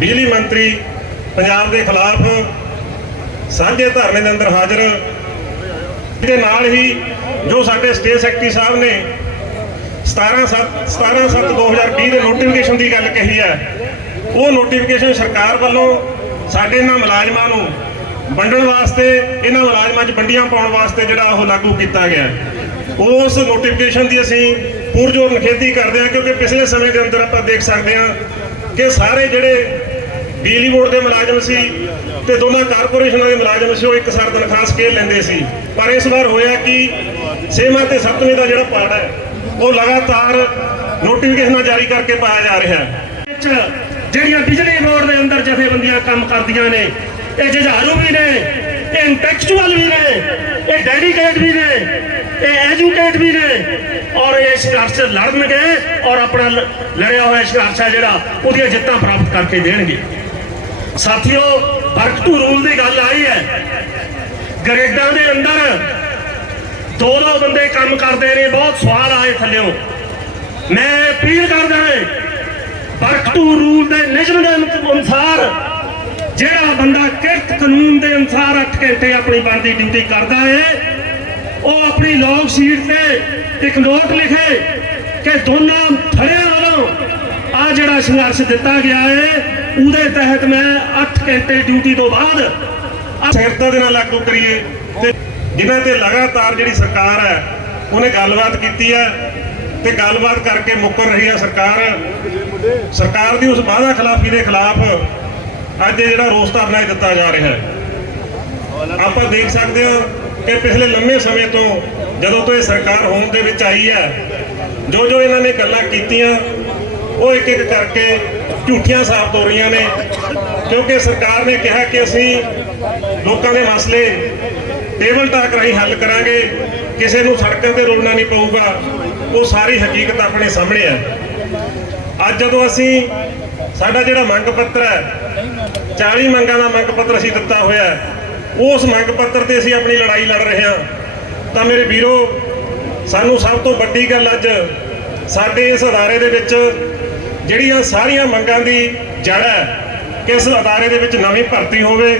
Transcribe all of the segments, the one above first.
ਬਿਜਲੀ ਮੰਤਰੀ ਪੰਜਾਬ ਦੇ ਖਿਲਾਫ ਸਾਂਝੇ ਧਰਨੇ ਦੇ ਅੰਦਰ ਹਾਜ਼ਰ। ਦੇ ਨਾਲ ਹੀ ਜੋ ਸਾਡੇ ਸਟੇਟ ਸੈਕਟਰੀ ਸਾਹਿਬ ਨੇ 17 17 2020 ਦੇ ਨੋਟੀਫਿਕੇਸ਼ਨ ਦੀ ਗੱਲ ਕਹੀ ਹੈ, ਉਹ ਨੋਟੀਫਿਕੇਸ਼ਨ ਸਰਕਾਰ ਵੱਲੋਂ ਸਾਡੇ ਇਹਨਾਂ ਮੁਲਾਜ਼ਮਾਂ ਨੂੰ ਵੰਡਣ ਵਾਸਤੇ, ਇਹਨਾਂ ਮੁਲਾਜ਼ਮਾਂ 'ਚ ਵੰਡੀਆਂ ਪਾਉਣ ਵਾਸਤੇ ਜਿਹੜਾ ਉਹ ਲਾਗੂ ਕੀਤਾ ਗਿਆ। ਉਸ ਨੋਟੀਫਿਕੇਸ਼ਨ ਦੀ ਅਸੀਂ ਪੁਰਜੋਰ ਨਿਖੇਧੀ ਕਰਦੇ ਹਾਂ, ਕਿਉਂਕਿ ਪਿਛਲੇ ਸਮੇਂ ਦੇ ਅੰਦਰ ਆਪਾਂ ਦੇਖ ਸਕਦੇ ਹਾਂ ਕਿ ਸਾਰੇ ਜਿਹੜੇ ਬਿਜਲੀ ਬੋਰਡ ਦੇ ਮੁਲਾਜ਼ਮ ਸੀ ਤੇ ਦੋਨਾਂ ਕਾਰਪੋਰੇਸ਼ਨਾਂ ਦੇ ਮੁਲਾਜ਼ਮ ਸੀ, ਉਹ ਇੱਕ ਸਰ ਤਨਖਾਹ ਸਕੇਲ ਲੈਂਦੇ ਸੀ। ਪਰ ਇਸ ਵਾਰ ਹੋਇਆ ਕਿ ਛੇਵਾਂ ਤੇ ਸੱਤਵੇਂ ਦਾ ਜਿਹੜਾ ਪਾੜ ਹੈ, ਉਹ ਲਗਾਤਾਰ ਨੋਟੀਫਿਕੇਸ਼ਨਾਂ ਜਾਰੀ ਕਰਕੇ ਪਾਇਆ ਜਾ ਰਿਹਾ ਹੈ। ਜਿਹੜੀਆਂ ਬਿਜਲੀ ਬੋਰਡ ਦੇ ਅੰਦਰ ਜਥੇਬੰਦੀਆਂ ਕੰਮ ਕਰਦੀਆਂ ਨੇ, ਇਹ ਜੁਝਾਰੂ ਵੀ ਨੇ, ਇਹ ਇੰਟੈਕਚੁਅਲ ਵੀ ਨੇ, ਇਹ ਡੈਡੀਕੇਟ ਵੀ ਨੇ, ਇਹ ਐਜੂਕੇਟ ਵੀ ਨੇ ਔਰ ਇਹ ਸੰਘਰਸ਼ ਲੜਨਗੇ ਔਰ ਆਪਣਾ ਲੜਿਆ ਹੋਇਆ ਸੰਘਰਸ਼ ਹੈ ਜਿਹੜਾ, ਉਹਦੀਆਂ ਜਿੱਤਾਂ ਪ੍ਰਾਪਤ ਕਰਕੇ ਦੇਣਗੇ। ਸਾਥੀਓ ਵਰਕ ਟੂ ਰੂਲ ਦੀ ਗੱਲ ਆਈ ਹੈ। ਗਰੇਡਾਂ ਦੇ ਅੰਦਰ ਦੋ ਦੋ ਬੰਦੇ ਕੰਮ ਕਰਦੇ ਨੇ, ਬਹੁਤ ਸਵਾਲ ਆਏ ਥੱਲਿਓਂ। ਮੈਂ ਅਪੀਲ ਕਰਦਾ ਹਾਂ ਵਰਕ ਟੂ ਰੂਲ ਦੇ ਨਿਯਮ ਦੇ ਅਨੁਸਾਰ ਜਿਹੜਾ ਬੰਦਾ ਕਿਰਤ ਕਾਨੂੰਨ ਦੇ ਅਨੁਸਾਰ 8 ਘੰਟੇ ਆਪਣੀ ਬਣਦੀ ਡਿਊਟੀ ਕਰਦਾ ਹੈ, ਉਹ ਆਪਣੀ ਲੌਗ ਸ਼ੀਟ ਤੇ ਇੱਕ ਨੋਟ ਲਿਖੇ ਕਿ ਦੋਨਾਂ ਥੜਿਆਂ ਵੱਲੋਂ ਆ ਜਿਹੜਾ ਸੰਘਰਸ਼ ਦਿੱਤਾ ਗਿਆ ਹੈ ਉਹਦੇ ਤਹਿਤ ਮੈਂ 8 ਘੰਟੇ ਡਿਊਟੀ ਤੋਂ ਬਾਅਦ ਸਿਰਤਾ ਦੇ ਨਾਲ ਲਾਗੂ ਕਰੀਏ। ਤੇ ਜਿਨ੍ਹਾਂ ਤੇ ਲਗਾਤਾਰ ਜਿਹੜੀ ਸਰਕਾਰ ਹੈ, ਉਹਨੇ ਗੱਲਬਾਤ ਕੀਤੀ ਹੈ ਤੇ ਗੱਲਬਾਤ ਕਰਕੇ ਮੁੱਕਰ ਰਹੀ ਹੈ ਸਰਕਾਰ। ਸਰਕਾਰ ਦੀ ਉਸ ਵਾਅਦਾ ਖਿਲਾਫੀ ਦੇ ਖਿਲਾਫ ਅੱਜ ਜਿਹੜਾ ਰੋਸ ਧਰਨਾ ਇਹ ਦਿੱਤਾ ਜਾ ਰਿਹਾ ਹੈ। ਆਪਾਂ ਦੇਖ ਸਕਦੇ ਹਾਂ ਕਿ ਪਿਛਲੇ ਲੰਮੇ ਸਮੇਂ ਤੋਂ ਜਦੋਂ ਤੋਂ ਇਹ ਸਰਕਾਰ ਹੋਣ ਦੇ ਵਿੱਚ ਆਈ ਹੈ ਜੋ ਜੋ ਇਹਨਾਂ ਨੇ ਗੱਲਾਂ ਕੀਤੀਆਂ, ਉਹ ਇੱਕ ਇੱਕ ਕਰਕੇ ਝੂਠੀਆਂ ਸਾਬਤ ਹੋ ਰਹੀਆਂ ਨੇ, ਕਿਉਂਕਿ ਸਰਕਾਰ ਨੇ ਕਿਹਾ ਕਿ ਅਸੀਂ ਲੋਕਾਂ ਦੇ ਮਸਲੇ ਟੇਬਲ ਟਾਕ ਰਾਹੀਂ ਹੱਲ ਕਰਾਂਗੇ, ਕਿਸੇ ਨੂੰ ਸੜਕਾਂ ਤੇ ਰੋਲਣਾ ਨਹੀਂ ਪਊਗਾ, ਉਹ ਸਾਰੀ ਹਕੀਕਤ ਆਪਣੇ ਸਾਹਮਣੇ ਹੈ। ਅੱਜ ਜਦੋਂ ਅਸੀਂ, ਸਾਡਾ ਜਿਹੜਾ ਮੰਗ ਪੱਤਰ ਹੈ 40 ਮੰਗਾਂ ਦਾ ਮੰਗ ਪੱਤਰ ਅਸੀਂ ਦਿੱਤਾ ਹੋਇਆ ਹੈ, ਉਸ ਮੰਗ ਪੱਤਰ ਤੇ ਅਸੀਂ ਆਪਣੀ ਲੜਾਈ ਲੜ ਰਹੇ ਹਾਂ। ਤਾਂ ਮੇਰੇ ਵੀਰੋ, ਸਾਨੂੰ ਸਭ ਤੋਂ ਵੱਡੀ ਗੱਲ ਅੱਜ ਸਾਡੇ ਇਸ ਅਦਾਰੇ ਦੇ ਵਿੱਚ ਜਿਹੜੀਆਂ ਸਾਰੀਆਂ ਮੰਗਾਂ ਦੀ ਜੜ ਹੈ ਕਿ ਇਸ ਅਦਾਰੇ ਦੇ ਵਿੱਚ ਨਵੀਂ ਭਰਤੀ ਹੋਵੇ,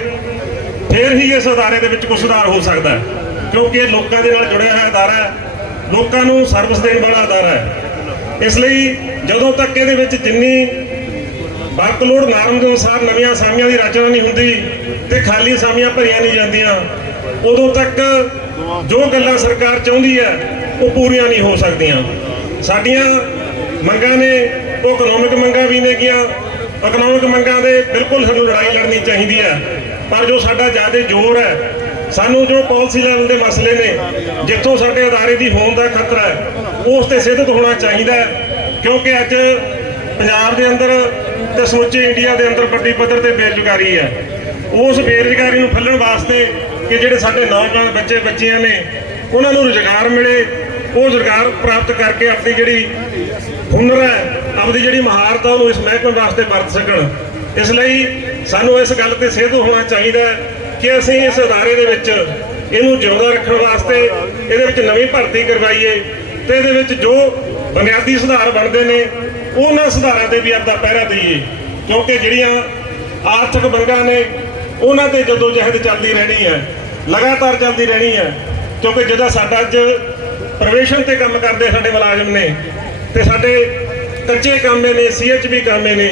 ਫਿਰ ਹੀ ਇਸ ਅਦਾਰੇ ਦੇ ਵਿੱਚ ਕੁਝ ਸੁਧਾਰ ਹੋ ਸਕਦਾ ਹੈ। ਕਿਉਂਕਿ ਇਹ ਲੋਕਾਂ ਦੇ ਨਾਲ ਜੁੜਿਆ ਹੋਇਆ ਅਦਾਰਾ ਹੈ, ਲੋਕਾਂ ਨੂੰ ਸਰਵਿਸ ਦੇਣ ਵਾਲਾ ਅਦਾਰਾ ਹੈ। ਇਸ ਲਈ ਜਦੋਂ ਤੱਕ ਇਹਦੇ ਵਿੱਚ ਜਿੰਨੀ ਵਰਕਲੋਡ ਨਾਰਮ ਦੇ ਅਨੁਸਾਰ ਨਵੀਆਂ ਅਸਾਮੀਆਂ ਦੀ ਰਚਨਾ ਨਹੀਂ ਹੁੰਦੀ ਤੇ ਖਾਲੀ ਅਸਾਮੀਆਂ ਭਰੀਆਂ ਨਹੀਂ ਜਾਂਦੀਆਂ, ਉਦੋਂ ਤੱਕ ਜੋ ਗੱਲਾਂ ਸਰਕਾਰ ਚਾਹੁੰਦੀ ਹੈ, ਉਹ ਪੂਰੀਆਂ ਨਹੀਂ ਹੋ ਸਕਦੀਆਂ। ਸਾਡੀਆਂ ਮੰਗਾਂ ਨੇ ਉਹ ਇਕਨੋਮਿਕ ਮੰਗਾਂ ਵੀ ਨੇਗੀਆਂ ਇਕਨੋਮਿਕ ਮੰਗਾਂ ਦੇ ਬਿਲਕੁਲ ਸਾਨੂੰ ਲੜਾਈ ਲੜਨੀ ਚਾਹੀਦੀ ਹੈ। ਪਰ ਜੋ ਸਾਡਾ ਜ਼ਿਆਦਾ ਜ਼ੋਰ ਹੈ, ਸਾਨੂੰ ਜੋ ਪਾਲਿਸੀ ਲੈਵਲ ਦੇ ਮਸਲੇ ਨੇ, ਜਿੱਥੋਂ ਸਾਡੇ ਅਦਾਰੇ ਦੀ ਹੋਣ ਦਾ ਖਤਰਾ ਹੈ, ਉਸ ਤੇ ਸਿੱਧਤ ਹੋਣਾ ਚਾਹੀਦਾ ਕਿਉਂਕਿ ਅੱਜ ਪੰਜਾਬ ਦੇ ਅੰਦਰ ਤੇ ਸਮੁੱਚੇ ਇੰਡੀਆ ਦੇ ਅੰਦਰ ਵੱਡੀ ਪੱਧਰ ਤੇ ਬੇਰੁਜ਼ਗਾਰੀ ਹੈ। ਉਸ ਬੇਰੁਜ਼ਗਾਰੀ ਨੂੰ ਫੱਲਣ ਵਾਸਤੇ ਕਿ ਜਿਹੜੇ ਸਾਡੇ ਨੌਜਵਾਨ ਬੱਚੇ, ਬੱਚੀਆਂ ਨੇ, ਉਹਨਾਂ ਨੂੰ ਰੁਜ਼ਗਾਰ ਮਿਲੇ। ਉਹ ਰੁਜ਼ਗਾਰ ਪ੍ਰਾਪਤ ਕਰਕੇ ਆਪਣੀ ਜਿਹੜੀ ਹੁਨਰ ਹੈ ਆਪਦੀ ਜਿਹੜੀ ਮਹਾਰਤ ਆ ਉਹਨੂੰ ਇਸ ਮਹਿਕਮੇ ਵਾਸਤੇ ਵਰਤ ਸਕਣ। ਇਸ ਲਈ ਸਾਨੂੰ ਇਸ ਗੱਲ ਤੇ ਸੇਧ ਹੋਣਾ ਚਾਹੀਦਾ ਕਿ ਅਸੀਂ ਇਸ ਅਦਾਰੇ ਦੇ ਵਿੱਚ ਇਹਨੂੰ ਜਿਉਂਦਾ ਰੱਖਣ ਵਾਸਤੇ ਇਹਦੇ ਵਿੱਚ ਨਵੀਂ ਭਰਤੀ ਕਰਵਾਈਏ ਤੇ ਇਹਦੇ ਵਿੱਚ ਜੋ ਬੁਨਿਆਦੀ ਸੁਧਾਰ ਬਣਦੇ ਨੇ, ਉਹਨਾਂ ਸੁਧਾਰਾਂ ਤੇ ਵੀ ਆਪਦਾ ਪਹਿਰਾ ਦਈਏ। ਕਿਉਂਕਿ ਜਿਹੜੀਆਂ ਆਰਥਿਕ ਮੰਗਾਂ ਨੇ, ਉਹਨਾਂ ਤੇ ਜਦੋਂ ਜਹਿਦ ਚੱਲਦੀ ਰਹਿਣੀ ਹੈ, ਲਗਾਤਾਰ ਚੱਲਦੀ ਰਹਿਣੀ ਹੈ, ਕਿਉਂਕਿ ਜਿਹਦਾ ਸਾਡਾ ਅੱਜ ਪ੍ਰਵੇਸ਼ਨ ਤੇ ਕੰਮ ਕਰਦੇ ਸਾਡੇ ਮੁਲਾਜ਼ਮ ਨੇ, ਤੇ ਸਾਡੇ ਕੱਚੇ ਕਾਮੇ ਨੇ ਸੀਐਚਬੀ ਕਾਮੇ ਨੇ,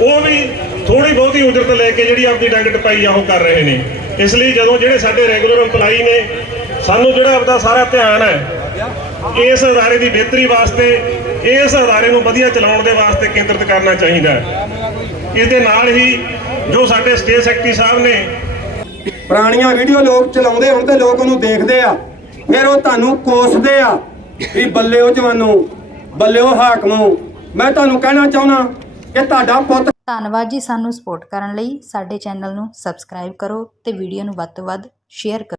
ਉਹ ਵੀ ਥੋੜੀ ਬਹੁਤੀ ਉਜਰਤ ਲੈ ਕੇ ਜਿਹੜੀ ਆਪਣੀ ਡੰਗ ਟਪਾਈ ਆ, ਉਹ ਕਰ ਰਹੇ ਨੇ। ਇਸ ਲਈ ਜਦੋਂ ਜਿਹੜੇ ਸਾਡੇ ਰੈਗੂਲਰ EMPLOYE ਨੇ, ਸਾਨੂੰ ਜਿਹੜਾ ਆਪਦਾ ਸਾਰਾ ਧਿਆਨ ਹੈ, ਇਸ ਅਦਾਰੇ ਦੀ ਬਿਹਤਰੀ ਵਾਸਤੇ, ਇਸ ਅਦਾਰੇ ਨੂੰ ਵਧੀਆ ਚਲਾਉਣ ਦੇ ਵਾਸਤੇ ਕੇਂਦਰਿਤ ਕਰਨਾ ਚਾਹੀਦਾ ਇਸ ਦੇ ਨਾਲ ਹੀ ਜੋ ਸਾਡੇ ਸਟੇਟ ਸੈਕਟਰੀ ਸਾਹਿਬ ਨੇ ਪੁਰਾਣੀਆਂ ਵੀਡੀਓ ਲੋਕ ਚਲਾਉਂਦੇ, ਹੁਣ ਤੇ ਲੋਕ ਉਹਨੂੰ ਦੇਖਦੇ ਆ। ਫਿਰ ਉਹ ਤੁਹਾਨੂੰ ਕੋਸਦੇ ਆ ਵੀ ਬੱਲੇ ਉਹ ਜਵਾਨੋ, ਬੱਲੇ ਉਹ ਹਾਕਮੋ। ਮੈਂ ਤੁਹਾਨੂੰ ਕਹਿਣਾ ਚਾਹੁੰਦਾ ਕਿ ਤੁਹਾਡਾ ਪੁੱਤ ਧੰਨਵਾਦ ਜੀ ਸਾਨੂੰ ਸਪੋਰਟ ਕਰਨ ਲਈ। ਸਾਡੇ ਚੈਨਲ ਨੂੰ ਸਬਸਕ੍ਰਾਈਬ ਕਰੋ ਤੇ ਵੀਡੀਓ ਨੂੰ ਵੱਧ ਤੋਂ ਵੱਧ ਸ਼ੇਅਰ ਕਰੋ